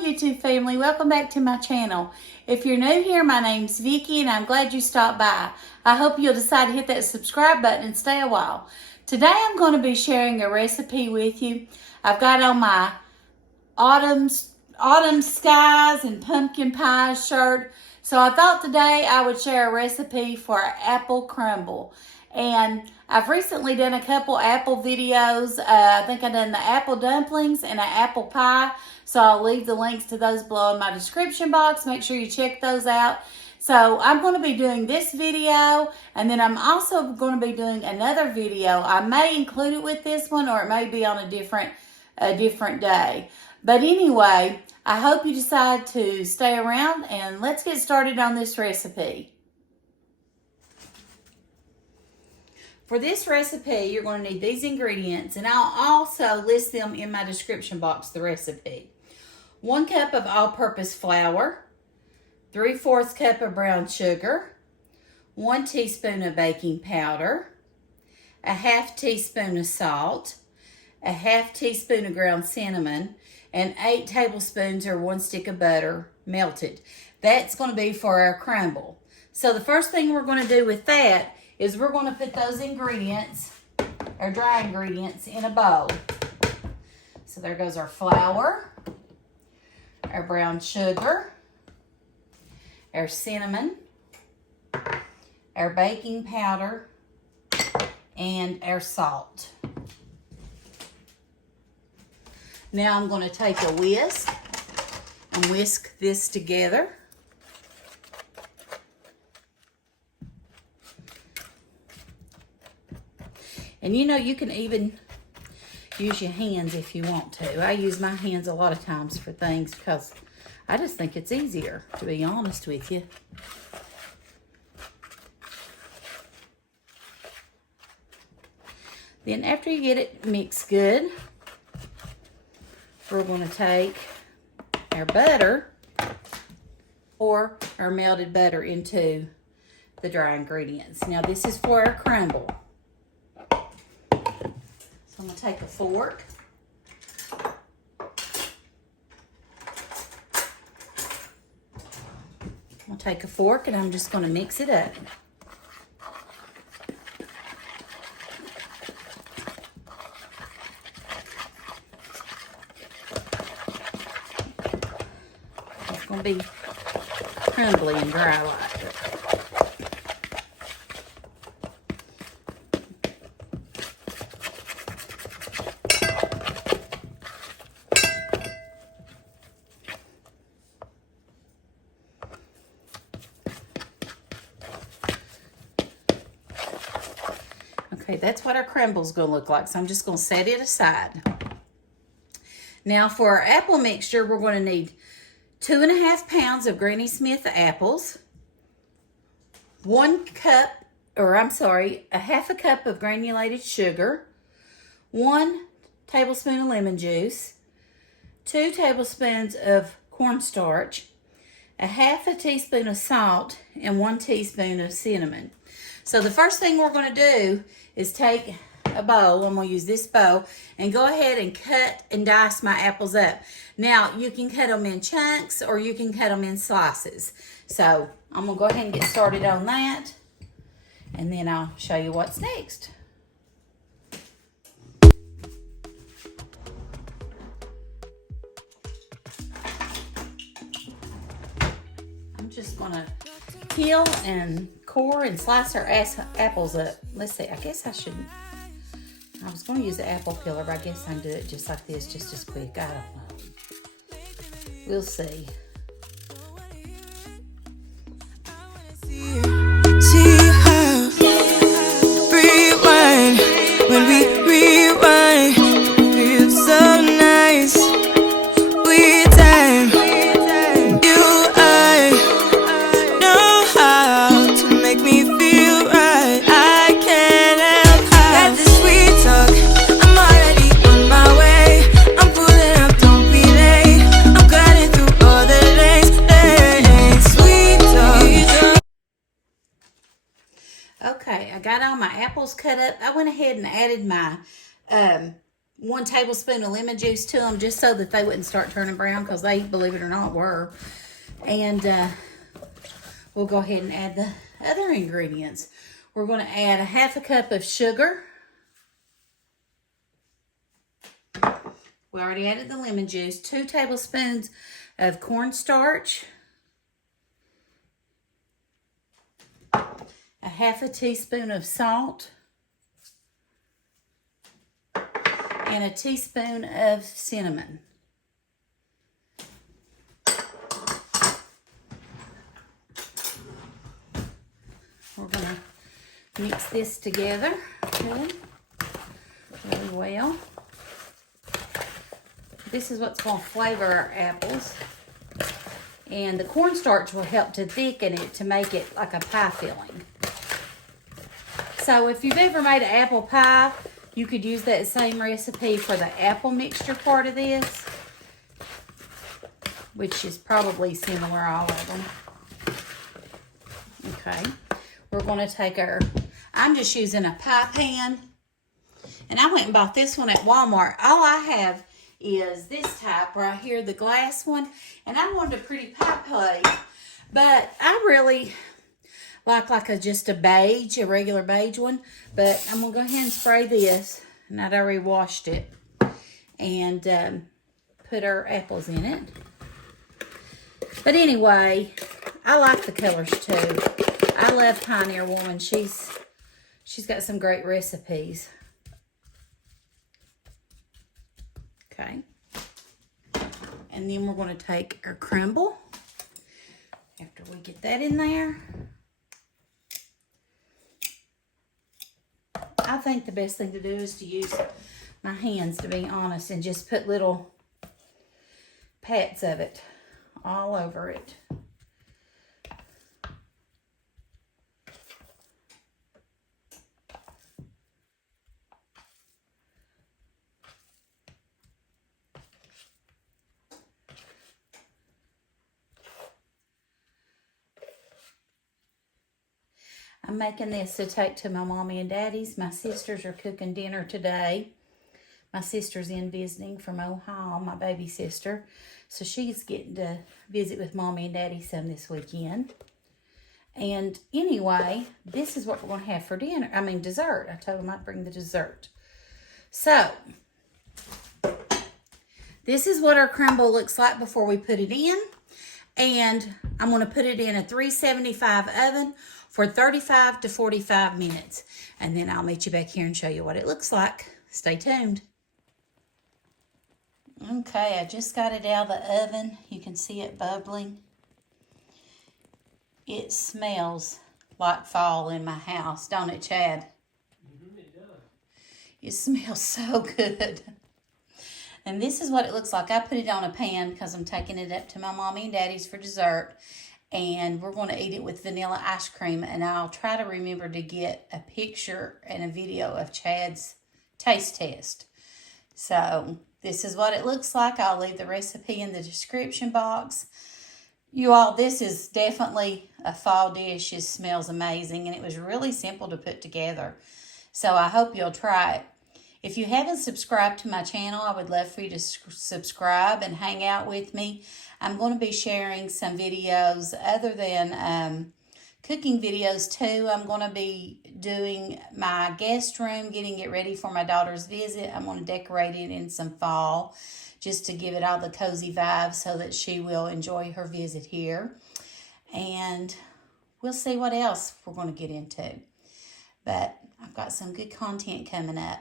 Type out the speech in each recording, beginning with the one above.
YouTube family, welcome back to my channel. If you're new here, my name's Vickie and I'm glad you stopped by. I hope you'll decide to hit that subscribe button and stay a while. Today I'm going to be sharing a recipe with you. I've got on my autumn skies and pumpkin pie shirt. So I thought today I would share a recipe for apple crumble. And I've recently done a couple apple videos. I think I've done the apple dumplings and an apple pie. So I'll leave the links to those below in my description box. Make sure you check those out. So I'm going to be doing this video, and then I'm also going to be doing another video. I may include it with this one, or it may be on a different day. But anyway, I hope you decide to stay around, and let's get started on this recipe. For this recipe, you're going to need these ingredients, and I'll also list them in my description box, the recipe. 1 cup of all-purpose flour, 3/4 cup of brown sugar, 1 teaspoon of baking powder, a 1/2 teaspoon of salt, a 1/2 teaspoon of ground cinnamon, and 8 tablespoons or 1 stick of butter melted. That's going to be for our crumble. So the first thing we're going to do with that is we're going to put those ingredients, our dry ingredients, in a bowl. So there goes our flour, our brown sugar, our cinnamon, our baking powder, and our salt. Now I'm going to take a whisk and whisk this together. And you know, you can even use your hands if you want to. I use my hands a lot of times for things because I just think it's easier, to be honest with you. Then after you get it mixed good, we're going to take our butter or our melted butter into the dry ingredients. Now this is for our crumble. I'm going to take a fork. I'll take a fork and I'm just going to mix it up. It's going to be crumbly and dry like it. Okay, that's what our crumble's going to look like. So I'm just going to set it aside. Now for our apple mixture, we're going to need 2.5 pounds of Granny Smith apples, 1 cup, or I'm sorry, a 1/2 cup of granulated sugar, 1 tablespoon of lemon juice, 2 tablespoons of cornstarch, a 1/2 teaspoon of salt, and 1 teaspoon of cinnamon. So the first thing we're going to do is take a bowl, I'm going to use this bowl, and go ahead and cut and dice my apples up. Now, you can cut them in chunks or you can cut them in slices. So I'm going to go ahead and get started on that, and then I'll show you what's next. I'm just going to peel and core and slice our apples up. Let's see, I guess I shouldn't. I was going to use the apple peeler, but I guess I can do it just like this, just as quick. I don't know. We'll see. See how rewind when we rewind, feels so nice. We time. Okay, I got all my apples cut up. I went ahead and added my 1 tablespoon of lemon juice to them just so that they wouldn't start turning brown, because they, believe it or not, were. And we'll go ahead and add the other ingredients. We're going to add 1/2 cup of sugar. We already added the lemon juice. 2 tablespoons of cornstarch. 1/2 teaspoon of salt. And a teaspoon of cinnamon. We're going to mix this together really well. This is what's going to flavor our apples. And the cornstarch will help to thicken it to make it like a pie filling. So if you've ever made an apple pie, you could use that same recipe for the apple mixture part of this, which is probably similar, all of them. Okay, we're going to take I'm just using a pie pan, and I went and bought this one at Walmart. All I have is this type right here, the glass one, and I wanted a pretty pie plate, but I really like just a beige, a regular beige one. But I'm gonna go ahead and spray this, and I'd already washed it, and put our apples in it. But anyway, I like the colors too. I love Pioneer Woman. She's got some great recipes. Okay. And then we're going to take our crumble after we get that in there. I think the best thing to do is to use my hands, to be honest, and just put little pats of it all over it. I'm making this to take to my mommy and daddy's. My sisters are cooking dinner today. My sister's in visiting from Ohio, my baby sister. So she's getting to visit with mommy and daddy some this weekend. And anyway, this is what we're going to have for dinner. I mean, dessert. I told them I'd bring the dessert. So, this is what our crumble looks like before we put it in. And I'm going to put it in a 375 oven for 35 to 45 minutes. And then I'll meet you back here and show you what it looks like. Stay tuned. Okay, I just got it out of the oven. You can see it bubbling. It smells like fall in my house, don't it, Chad? Mm-hmm, it does. It smells so good. And this is what it looks like. I put it on a pan because I'm taking it up to my mommy and daddy's for dessert. And we're going to eat it with vanilla ice cream. And I'll try to remember to get a picture and a video of Chad's taste test. So this is what it looks like. I'll leave the recipe in the description box. You all, this is definitely a fall dish. It smells amazing. And it was really simple to put together. So I hope you'll try it. If you haven't subscribed to my channel, I would love for you to subscribe and hang out with me. I'm going to be sharing some videos other than cooking videos too. I'm going to be doing my guest room, getting it ready for my daughter's visit. I'm going to decorate it in some fall just to give it all the cozy vibes so that she will enjoy her visit here. And we'll see what else we're going to get into. But I've got some good content coming up.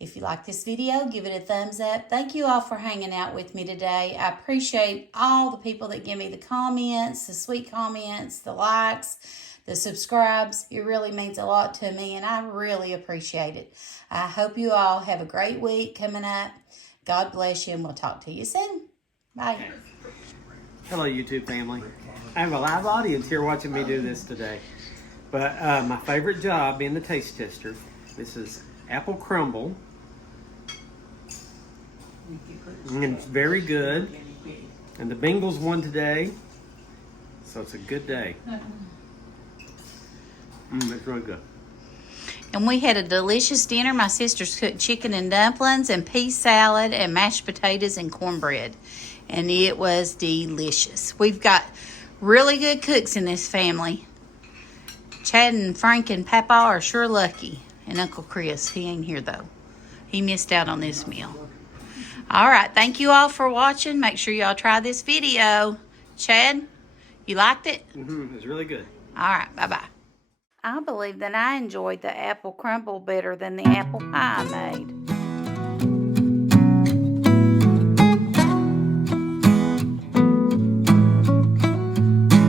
If you like this video, give it a thumbs up. Thank you all for hanging out with me today. I appreciate all the people that give me the comments, the sweet comments, the likes, the subscribes. It really means a lot to me, and I really appreciate it. I hope you all have a great week coming up. God bless you, and we'll talk to you soon. Bye. Hello, YouTube family. I have a live audience here watching me do this today. But my favorite job being the taste tester. This is apple crumble. And it's very good. And the Bengals won today. So it's a good day. It's really good. And we had a delicious dinner. My sisters cooked chicken and dumplings and pea salad and mashed potatoes and cornbread. And it was delicious. We've got really good cooks in this family. Chad and Frank and Papa are sure lucky. And Uncle Chris, he ain't here though. He missed out on this meal. All right, thank you all for watching. Make sure y'all try this video. Chad, you liked it? It was really good. All right, bye-bye. I believe that I enjoyed the apple crumble better than the apple pie I made.